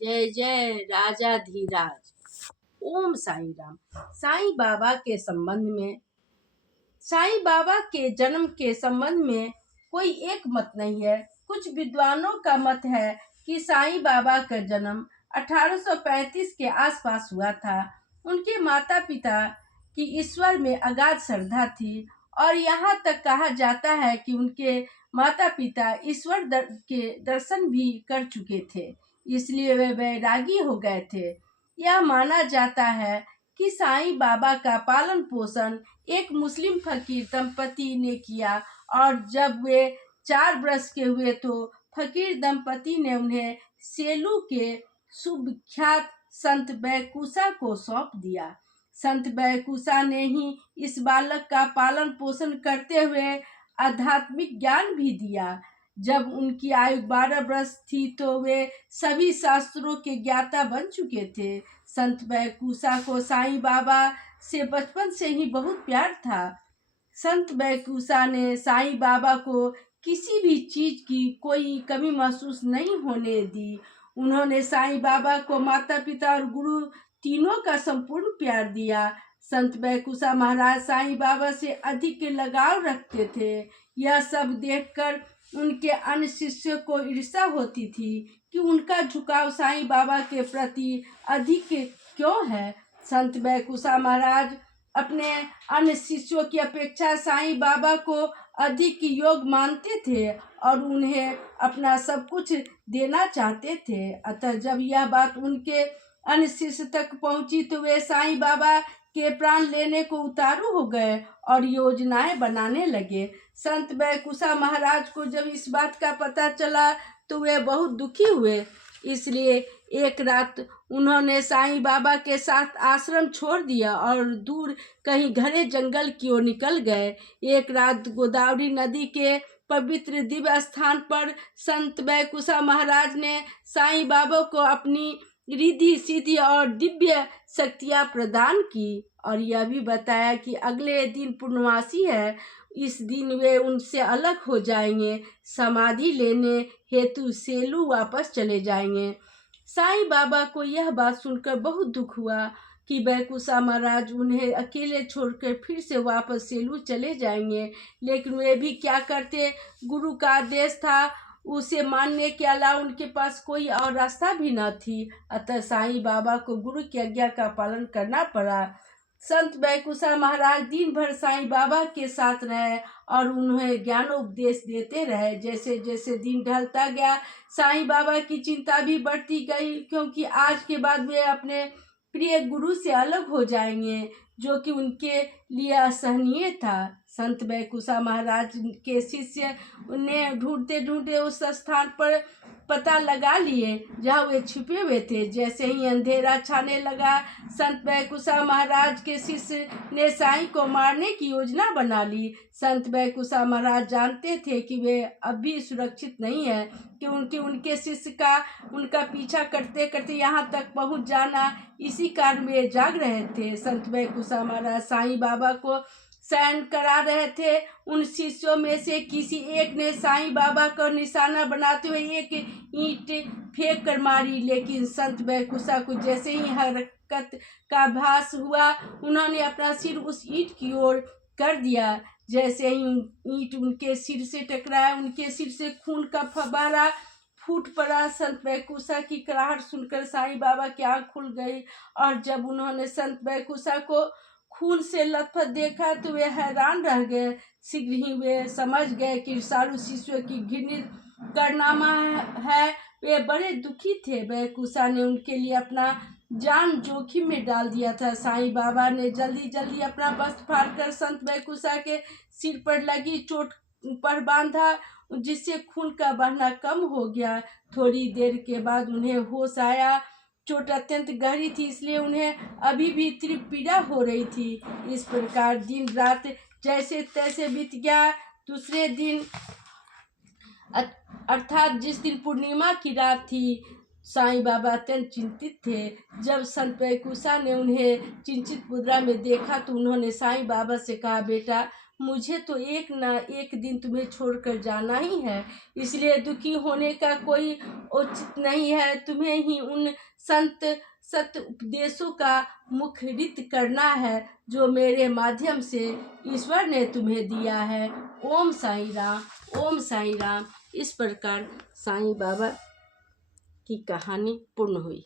जय जय राजाधिराज। ओम साईं राम। साईं बाबा के संबंध में, साईं बाबा के जन्म के संबंध में कोई एक मत नहीं है। कुछ विद्वानों का मत है कि साईं बाबा का जन्म 1835 के आसपास हुआ था। उनके माता पिता की ईश्वर में अगाध श्रद्धा थी और यहाँ तक कहा जाता है कि उनके माता पिता ईश्वर के दर्शन भी कर चुके थे, इसलिए वे वैरागी हो गए थे। यह माना जाता है कि साईं बाबा का पालन पोषण एक मुस्लिम फकीर दंपति ने किया और जब वे 4 वर्ष के हुए तो फकीर दंपति ने उन्हें सेलू के सुविख्यात संत बैकुसा को सौंप दिया। संत बैकुसा ने ही इस बालक का पालन पोषण करते हुए आध्यात्मिक ज्ञान भी दिया। जब उनकी आयु 12 वर्ष थी तो वे सभी शास्त्रों के ज्ञाता बन चुके थे। संत बैकुसा को साईं बाबा से बचपन से ही बहुत प्यार था। संत बैकुसा ने साईं बाबा को किसी भी चीज की कोई कमी महसूस नहीं होने दी। उन्होंने साईं बाबा को माता पिता और गुरु तीनों का संपूर्ण प्यार दिया। संत बैकुसा महाराज साईं बाबा से अधिक लगाव रखते थे। यह सब देखकर उनके अन्य शिष्यों को ईर्ष्या होती थी कि उनका झुकाव साईं बाबा के प्रति अधिक क्यों है। संत बैकुसा महाराज अपने अन्य शिष्यों की अपेक्षा साईं बाबा को अधिक योग मानते थे और उन्हें अपना सब कुछ देना चाहते थे। अतः जब यह बात उनके अन्य शिष्य तक पहुंची तो वे साईं बाबा के प्राण लेने को उतारू हो गए और योजनाएं बनाने लगे। संत बैकुसा महाराज को जब इस बात का पता चला तो वे बहुत दुखी हुए, इसलिए एक रात उन्होंने साईं बाबा के साथ आश्रम छोड़ दिया और दूर कहीं घने जंगल की ओर निकल गए। एक रात गोदावरी नदी के पवित्र दिव्य स्थान पर संत बैकुसा महाराज ने साईं बाबा को अपनी रिद्धि सिद्धि और दिव्य शक्तियां प्रदान की और यह भी बताया कि अगले दिन पूर्णमासी है, इस दिन वे उनसे अलग हो जाएंगे, समाधि लेने हेतु सेलू वापस चले जाएंगे। साईं बाबा को यह बात सुनकर बहुत दुख हुआ कि बैकुसा महाराज उन्हें अकेले छोड़कर फिर से वापस सेलू चले जाएंगे, लेकिन वे भी क्या करते। गुरु का आदेश था, उसे मानने के अलावा उनके पास कोई और रास्ता भी न थी। अतः साईं बाबा को गुरु की आज्ञा का पालन करना पड़ा। संत बैकुसा महाराज दिन भर साईं बाबा के साथ रहे और उन्हें ज्ञानोपदेश देते रहे। जैसे जैसे दिन ढलता गया साईं बाबा की चिंता भी बढ़ती गई, क्योंकि आज के बाद वे अपने प्रिय गुरु से अलग हो जाएंगे, जो कि उनके लिए असहनीय था। संत बैकुसा महाराज के शिष्य उन्हें ढूंढते ढूंढते उस स्थान पर पता लगा लिए जहाँ वे छिपे हुए थे। जैसे ही अंधेरा छाने लगा संत बैकुसा महाराज के शिष्य ने साईं को मारने की योजना बना ली। संत बैकुसा महाराज जानते थे कि वे अभी सुरक्षित नहीं है, कि उनके शिष्य का उनका पीछा करते करते यहाँ तक पहुँच जाना, इसी कारण वे जाग रहे थे। संत बैकुसा महाराज साईं बाबा को शयन करा रहे थे। उन शिष्यों में से किसी एक ने साईं बाबा को निशाना बनाते हुए एक ईंट फेंक कर मारी, लेकिन संत बैकुसा को जैसे ही हरकत का आभास हुआ उन्होंने अपना सिर उस ईंट की ओर कर दिया। जैसे ही ईंट उनके सिर से टकराया उनके सिर से खून का फव्वारा फूट पड़ा। संत बैकुसा की कराहट सुनकर साईं बाबा की आँख खुल गई और जब उन्होंने संत बैकुसा को खून से लथपथ देखा तो वे हैरान रह गए। शीघ्र ही वे समझ गए कि साधु शिष्यों की घृणित कारनामा है। वे बड़े दुखी थे। बैकुसा ने उनके लिए अपना जान जोखिम में डाल दिया था। साईं बाबा ने जल्दी जल्दी अपना वस्त्र फाड़कर संत बैकुसा के सिर पर लगी चोट पर बांधा, जिससे खून का बहना कम हो गया। थोड़ी देर के बाद उन्हें होश आया। चोट अत्यंत गहरी थी, इसलिए उन्हें अभी भी तीव्र पीड़ा हो रही थी। इस प्रकार दिन रात जैसे तैसे बीत गया। दूसरे दिन अर्थात जिस दिन पूर्णिमा की रात थी, साईं बाबा अत्यंत चिंतित थे। जब संत बैकुसा ने उन्हें चिंतित मुद्रा में देखा तो उन्होंने साईं बाबा से कहा, बेटा मुझे तो एक न एक दिन तुम्हें छोड़कर जाना ही है, इसलिए दुखी होने का कोई औचित्य नहीं है। तुम्हें ही उन संत सत उपदेशों का मुखरित करना है जो मेरे माध्यम से ईश्वर ने तुम्हें दिया है। ओम साईं राम, ओम साईं राम। इस प्रकार साईं बाबा की कहानी पूर्ण हुई।